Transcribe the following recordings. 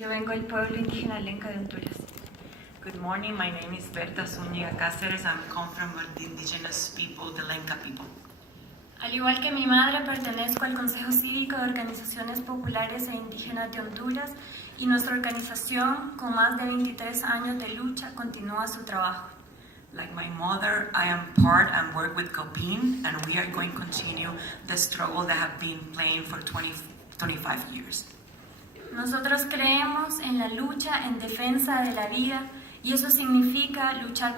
Yo vengo del pueblo indígena Lenca de Honduras. Good morning, my name is Bertha Zúniga Cáceres. I come from the Indigenous people, the Lenca people. Al igual que mi madre, pertenezco al Consejo Cívico de Organizaciones Populares e Indígenas de Honduras y nuestra organización, con más de 23 años de lucha, continúa su trabajo. Like my mother, I am part and work with COPIN, and we are going to continue the struggle that have been playing for 25 years. Nosotros creemos en la lucha en defensa de la vida y eso significa luchar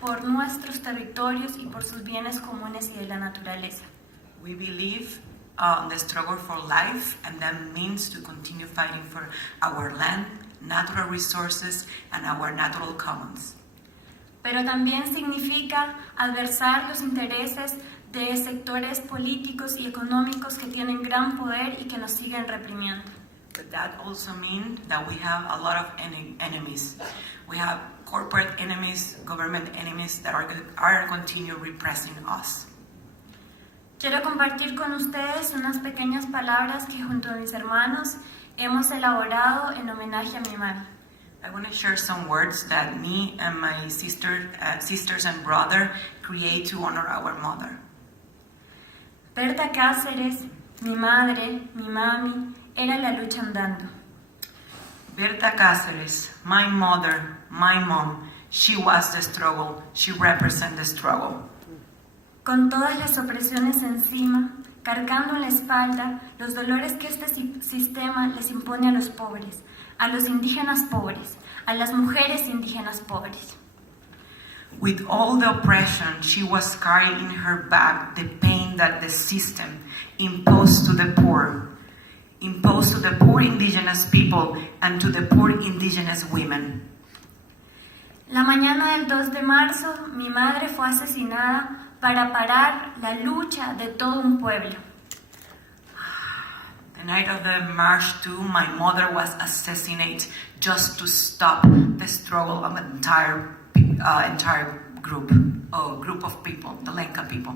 por nuestros territorios y por sus bienes comunes y de la naturaleza. We believe in the struggle for life, and that means to continue fighting for our land, natural resources, and our natural commons. Pero también significa adversar los intereses de sectores políticos y económicos que tienen gran poder y que nos siguen reprimiendo. But that also means that we have a lot of enemies. We have corporate enemies, government enemies that are continue repressing us. Quiero compartir con ustedes unas pequeñas palabras que junto a mis hermanos hemos elaborado en homenaje a mi madre. I want to share some words that me and my sisters and brother create to honor our mother. Berta Cáceres, mi madre, mi mami, era la lucha andando. Berta Cáceres, my mother, my mom, she was the struggle, she represents the struggle. Con todas las opresiones encima, cargando en la espalda los dolores que este sistema les impone a los pobres, a los indígenas pobres, a las mujeres indígenas pobres. With all the oppression, she was carrying in her back the pain that the system imposed to the poor indigenous people and to the poor indigenous women. La mañana del 2 de marzo, mi madre fue asesinada para parar la lucha de todo un pueblo. The night of the March 2, my mother was assassinated just to stop the struggle of an entire group of people, the Lenca people.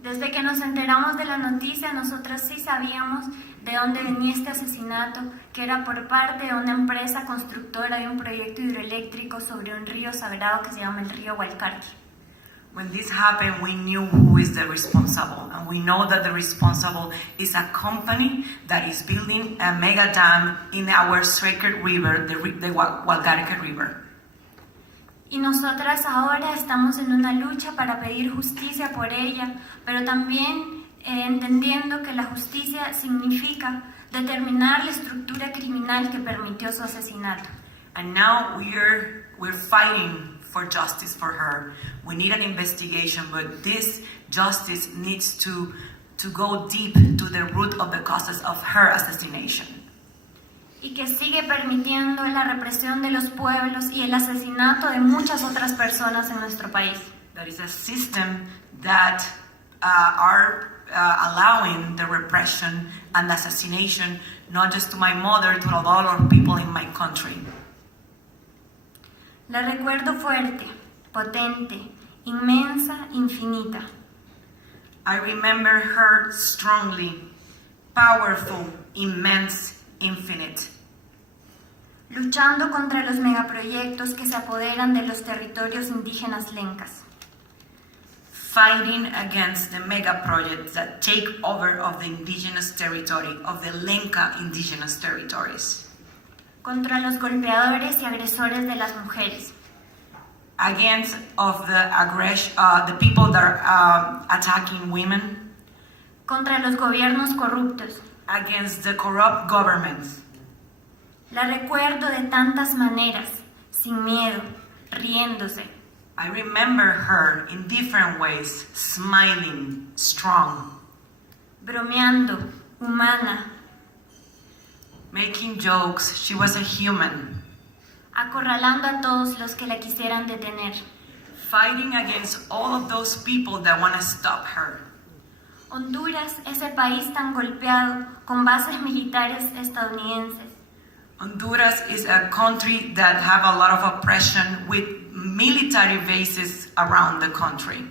Desde que nos enteramos de la noticia, nosotros sí sabíamos de dónde venía este asesinato, que era por parte de una empresa constructora de un proyecto hidroeléctrico sobre un río sagrado que se llama el río Hualcarqui. When this happened, we knew who is the responsible, and we know that the responsible is a company that is building a mega dam in our sacred river, the Hualcarqui River. Y nosotras ahora estamos en una lucha para pedir justicia por ella, pero también entendiendo que la justicia significa determinar la estructura criminal que permitió su asesinato. And now we're fighting for justice for her. We need an investigation, but this justice needs to go deep to the root of the causes of her assassination. Y que sigue permitiendo la represión de los pueblos y el asesinato de muchas otras personas en nuestro país. That is a system that are allowing the repression and assassination, not just to my mother, to all of people in my country. La recuerdo fuerte, potente, inmensa, infinita. I remember her strongly, powerful, immense, infinite. Luchando contra los megaproyectos que se apoderan de los territorios indígenas lencas. Fighting against the mega projects that take over of the indigenous territory, of the Lenca indigenous territories. Contra los golpeadores y agresores de las mujeres. Against of the people that are attacking women. Contra los gobiernos corruptos. Against the corrupt governments. La recuerdo de tantas maneras, sin miedo, riéndose. I remember her in different ways, smiling, strong. Bromeando, humana. Making jokes, she was a human. Acorralando a todos los que la quisieran detener. Fighting against all of those people that want to stop her. Honduras, ese país tan golpeado, con bases militares estadounidenses. Honduras is a country that have a lot of oppression with military bases around the country.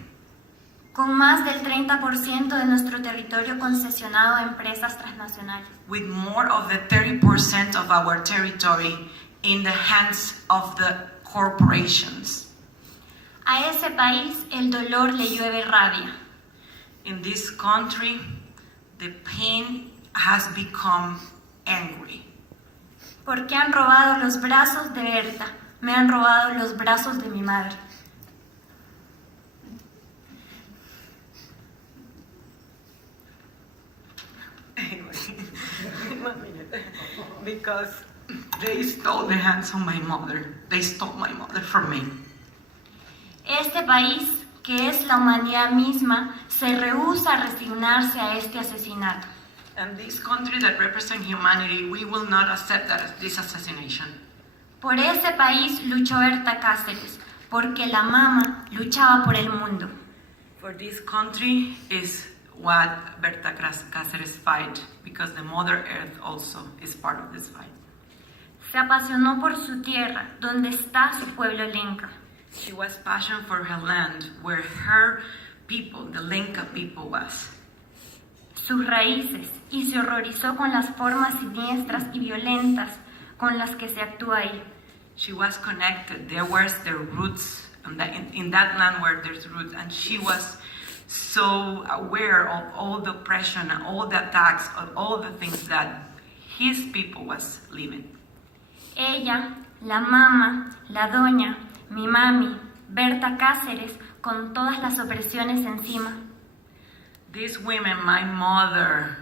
con más del 30% de nuestro territorio concesionado a empresas transnacionales. with more of the 30% of our territory in the hands of the corporations. A ese país el dolor le llueve rabia. In this country, the pain has become angry. Porque han robado los brazos de Berta, me han robado los brazos de mi madre. Because they stole the hands of my mother. They stole my mother from me. Este país, que es la humanidad misma, se rehúsa a resignarse a este asesinato. And this country that represents humanity, we will not accept this assassination. Por ese país luchó Berta Cáceres, porque la mama luchaba por el mundo. For this country is what Berta Cáceres fight, because the Mother Earth also is part of this fight. Se apasionó por su tierra, donde está su pueblo lenca. She was passionate for her land, where her people, the Lenca people, was. Sus raíces, y se horrorizó con las formas siniestras y violentas con las que se actúa ahí. She was connected. There was their roots, and in that land were there's roots, and she was so aware of all the oppression and all the attacks, of all the things that his people was living. Ella, la mama, la doña, mi mami, Berta Cáceres, con todas las opresiones encima. These women, my mother,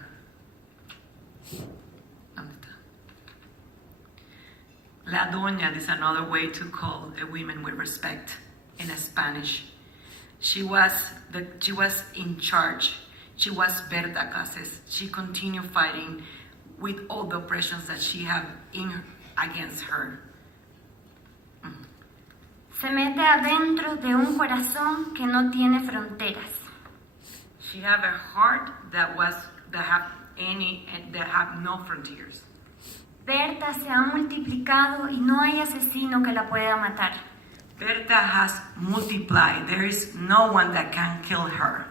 la doña is another way to call a woman with respect in Spanish. She was in charge. She was Berta Cáceres. She continued fighting with all the oppressions that she had against her. Se mete adentro de un corazón que no tiene fronteras. She have a heart that have no frontiers. Berta se ha multiplicado y no hay asesino que la pueda matar. Berta has multiplied. There is no one that can kill her.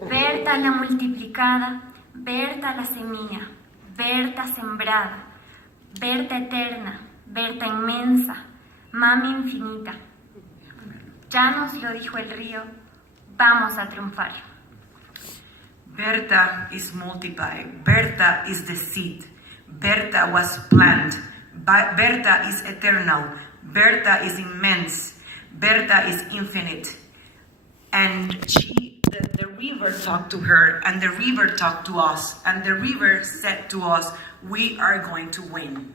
Berta la multiplicada, Berta la semilla, Berta sembrada, Berta eterna, Berta inmensa, mami infinita. Ya nos lo dijo el río, vamos a triunfar. Berta is multiplied. Berta is the seed. Berta was planted. Berta is eternal. Berta is immense. Berta is infinite. And the river talked to her, and the river talked to us, and the river said to us, we are going to win.